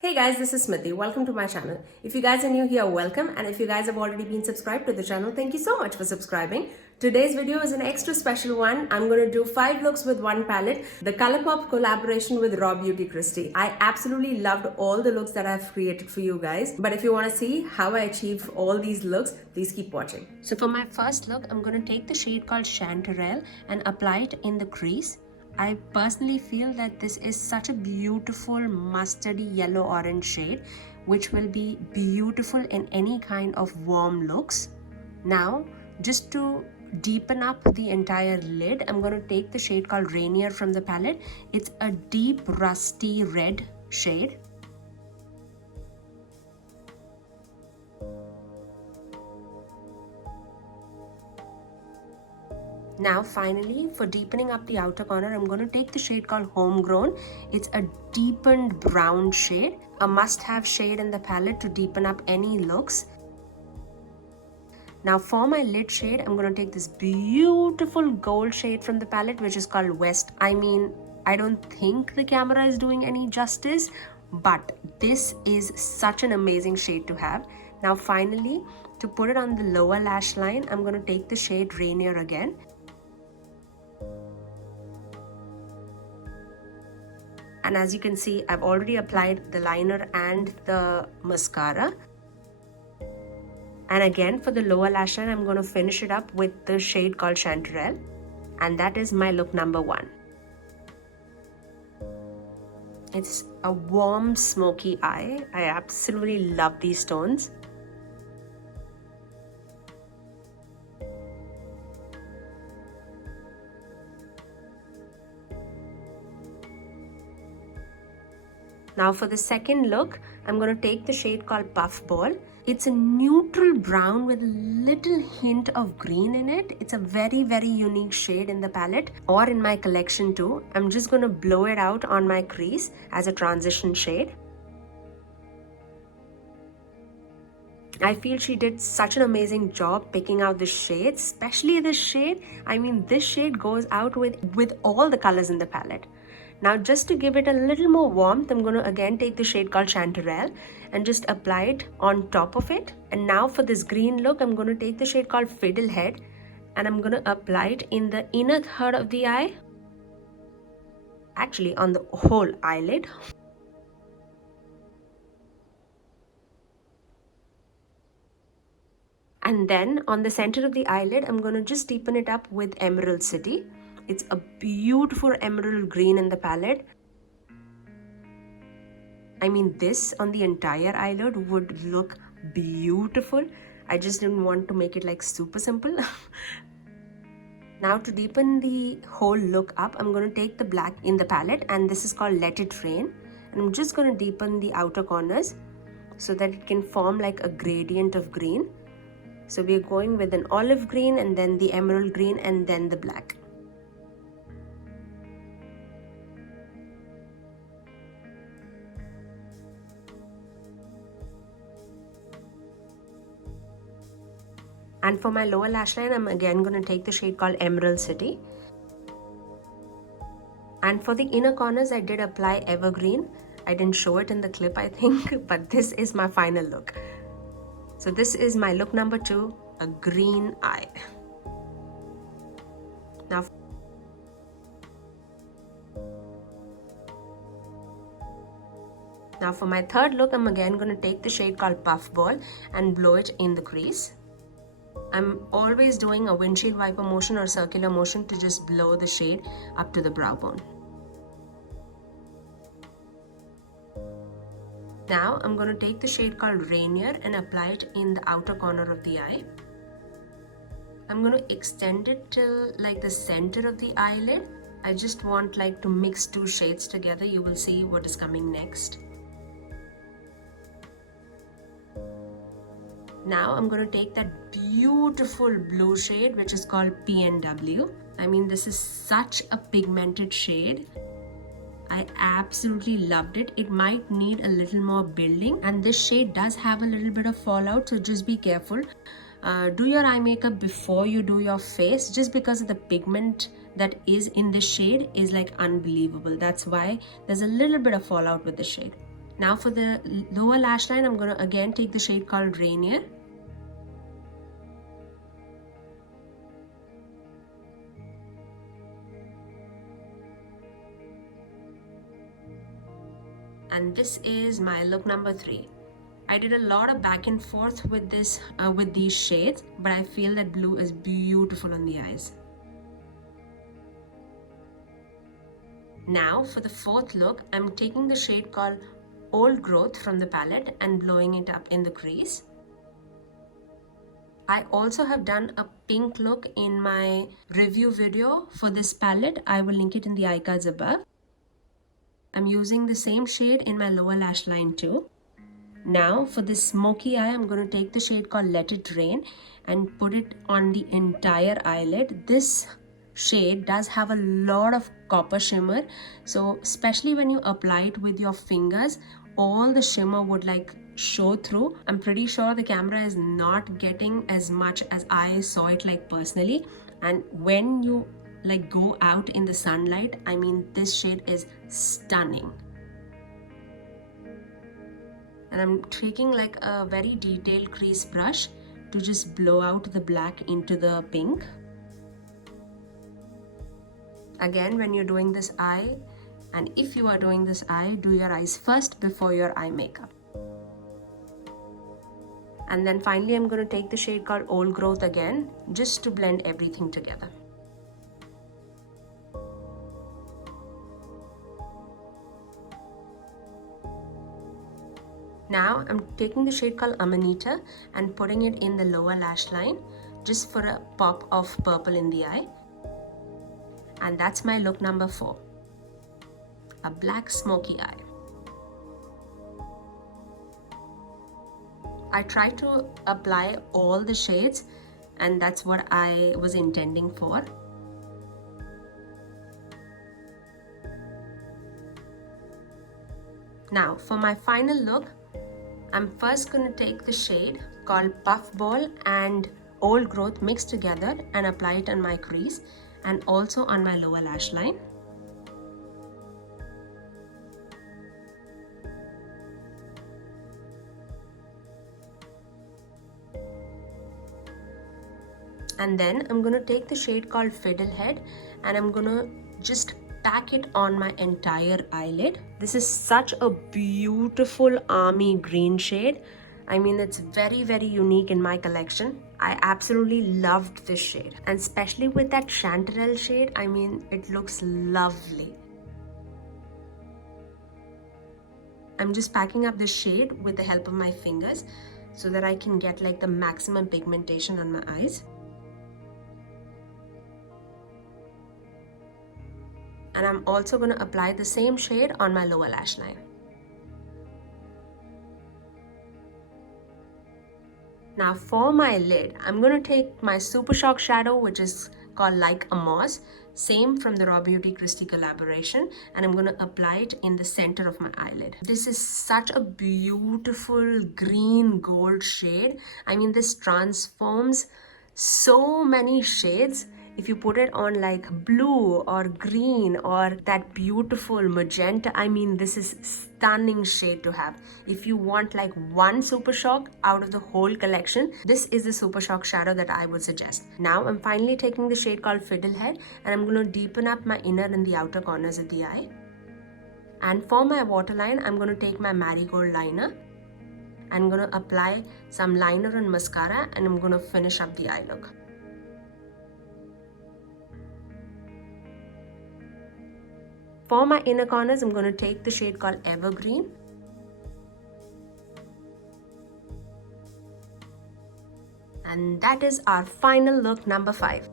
Hey guys, this is Smriti. Welcome to my channel. If you guys are new here, welcome. And if you guys have already been subscribed to the channel, thank you so much for subscribing. Today's video is an extra special one. I'm going to do 5 looks with one palette, the Colourpop collaboration with Raw Beauty Kristi. I absolutely loved all the looks that I've created for you guys. But if you want to see how I achieved all these looks, please keep watching. So for my first look, I'm going to take the shade called Chanterelle and apply it in the crease. I personally feel that this is such a beautiful mustardy yellow orange shade which will be beautiful in any kind of warm looks. Now just to deepen up the entire lid, I'm going to take the shade called Rainier from the palette. It's a deep rusty red shade. Now finally, for deepening up the outer corner, I'm going to take the shade called Homegrown. It's a deepened brown shade, a must-have shade in the palette to deepen up any looks. Now for my lid shade, I'm going to take this beautiful gold shade from the palette, which is called West. I mean, I don't think the camera is doing any justice, but this is such an amazing shade to have. Now finally, to put it on the lower lash line, I'm going to take the shade Rainier again. And as you can see, I've already applied the liner and the mascara. And again, for the lower lash line, I'm going to finish it up with the shade called Chanterelle. And that is my look number 1. It's a warm, smoky eye. I absolutely love these tones. Now for the second look, I'm going to take the shade called Puffball. It's a neutral brown with a little hint of green in it. It's a very, very unique shade in the palette or in my collection too. I'm just going to blow it out on my crease as a transition shade. I feel she did such an amazing job picking out the shades, especially this shade. I mean, this shade goes out with all the colors in the palette. Now just to give it a little more warmth, I'm going to again take the shade called Chanterelle and just apply it on top of it. And now for this green look, I'm going to take the shade called Fiddlehead and I'm going to apply it in the inner third of the eye. Actually, on the whole eyelid. And then on the center of the eyelid, I'm going to just deepen it up with Emerald City. It's a beautiful emerald green in the palette. I mean, this on the entire eyelid would look beautiful. I just didn't want to make it like super simple. Now to deepen the whole look up, I'm going to take the black in the palette and this is called Let It Rain. And I'm just going to deepen the outer corners so that it can form like a gradient of green. So we're going with an olive green and then the emerald green and then the black. And for my lower lash line, I'm again going to take the shade called Emerald City. And for the inner corners, I did apply Evergreen. I didn't show it in the clip, I think, but this is my final look. So this is my look number 2, a green eye. Now for my third look, I'm again going to take the shade called Puffball and blow it in the crease. I'm always doing a windshield wiper motion or circular motion to just blow the shade up to the brow bone. Now I'm going to take the shade called Rainier and apply it in the outer corner of the eye. I'm going to extend it till like the center of the eyelid. I just want like to mix 2 shades together. You will see what is coming next. Now I'm going to take that beautiful blue shade which is called PNW. I mean, this is such a pigmented shade. I absolutely loved it. It might need a little more building and this shade does have a little bit of fallout, so just be careful. Do your eye makeup before you do your face, just because of the pigment that is in this shade is like unbelievable. That's why there's a little bit of fallout with the shade. Now for the lower lash line, I'm going to again take the shade called Rainier. And this is my look number 3. I did a lot of back and forth with this, with these shades, but I feel that blue is beautiful on the eyes. Now for the 4th look, I'm taking the shade called Old Growth from the palette and blowing it up in the crease. I also have done a pink look in my review video for this palette. I will link it in the iCards above. I'm using the same shade in my lower lash line too. Now for this smoky eye, I'm going to take the shade called Let It Rain and put it on the entire eyelid. This shade does have a lot of copper shimmer, so especially when you apply it with your fingers, all the shimmer would like show through. I'm pretty sure the camera is not getting as much as I saw it like personally, and when you like go out in the sunlight, I mean, this shade is stunning. And I'm taking like a very detailed crease brush to just blow out the black into the pink. Again, when you're doing this eye, and if you are doing this eye, do your eyes first before your eye makeup. And then finally, I'm going to take the shade called Old Growth again, just to blend everything together. Now I'm taking the shade called Amanita and putting it in the lower lash line just for a pop of purple in the eye. And that's my look number 4. A black smoky eye. I try to apply all the shades, and that's what I was intending for. Now for my final look, I'm first going to take the shade called Puffball and Old Growth mixed together and apply it on my crease and also on my lower lash line. And then I'm going to take the shade called Fiddlehead and I'm going to just pack it on my entire eyelid. This is such a beautiful army green shade. I mean, it's very, very unique in my collection. I absolutely loved this shade. And especially with that chanterelle shade, I mean, it looks lovely. I'm just packing up this shade with the help of my fingers so that I can get like the maximum pigmentation on my eyes. And I'm also going to apply the same shade on my lower lash line. Now for my lid, I'm going to take my Super Shock shadow, which is called Like a Moss, same from the Raw Beauty Kristi collaboration, and I'm going to apply it in the center of my eyelid. This is such a beautiful green gold shade. I mean, this transforms so many shades. If you put it on like blue or green or that beautiful magenta, I mean, this is stunning shade to have. If you want like one Super Shock out of the whole collection, this is the Super Shock shadow that I would suggest. Now I'm finally taking the shade called Fiddlehead and I'm going to deepen up my inner and the outer corners of the eye. And for my waterline, I'm going to take my Marigold liner. I'm going to apply some liner and mascara and I'm going to finish up the eye look. For my inner corners, I'm going to take the shade called Evergreen. And that is our final look, number 5.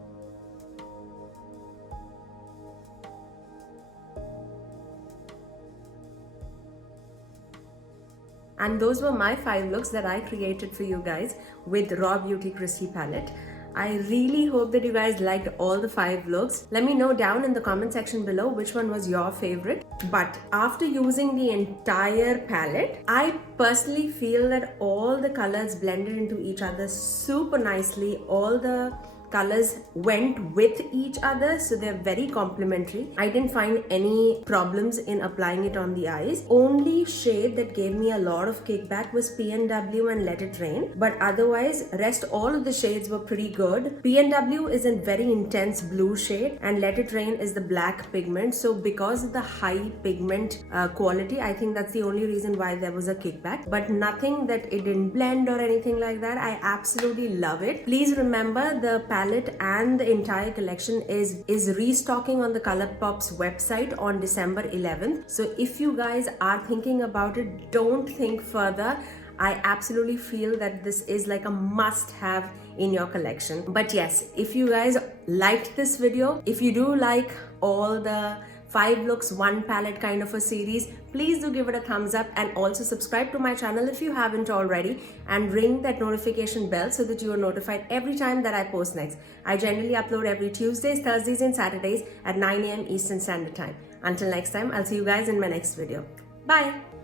And those were my 5 looks that I created for you guys with Raw Beauty Kristi palette. I really hope that you guys liked all the 5 looks. Let me know down in the comment section below which one was your favorite. But after using the entire palette, I personally feel that all the colors blended into each other super nicely. All the colors went with each other, so they're very complementary. I didn't find any problems in applying it on the eyes. Only shade that gave me a lot of kickback was PNW and Let It Rain, but otherwise rest all of the shades were pretty good. PNW is a very intense blue shade and Let It Rain is the black pigment, so because of the high pigment quality, I think that's the only reason why there was a kickback, but nothing that it didn't blend or anything like that. I absolutely love it. Please remember, the palette and the entire collection is restocking on the ColourPop's website on December 11th. So if you guys are thinking about it, don't think further. I absolutely feel that this is like a must-have in your collection. But yes, if you guys liked this video, if you do like all the 5 looks 1 palette kind of a series, please do give it a thumbs up and also subscribe to my channel if you haven't already, and ring that notification bell so that you are notified every time that I post next. I generally upload every Tuesdays, Thursdays and Saturdays at 9 AM Eastern Standard Time. Until next time, I'll see you guys in my next video. Bye!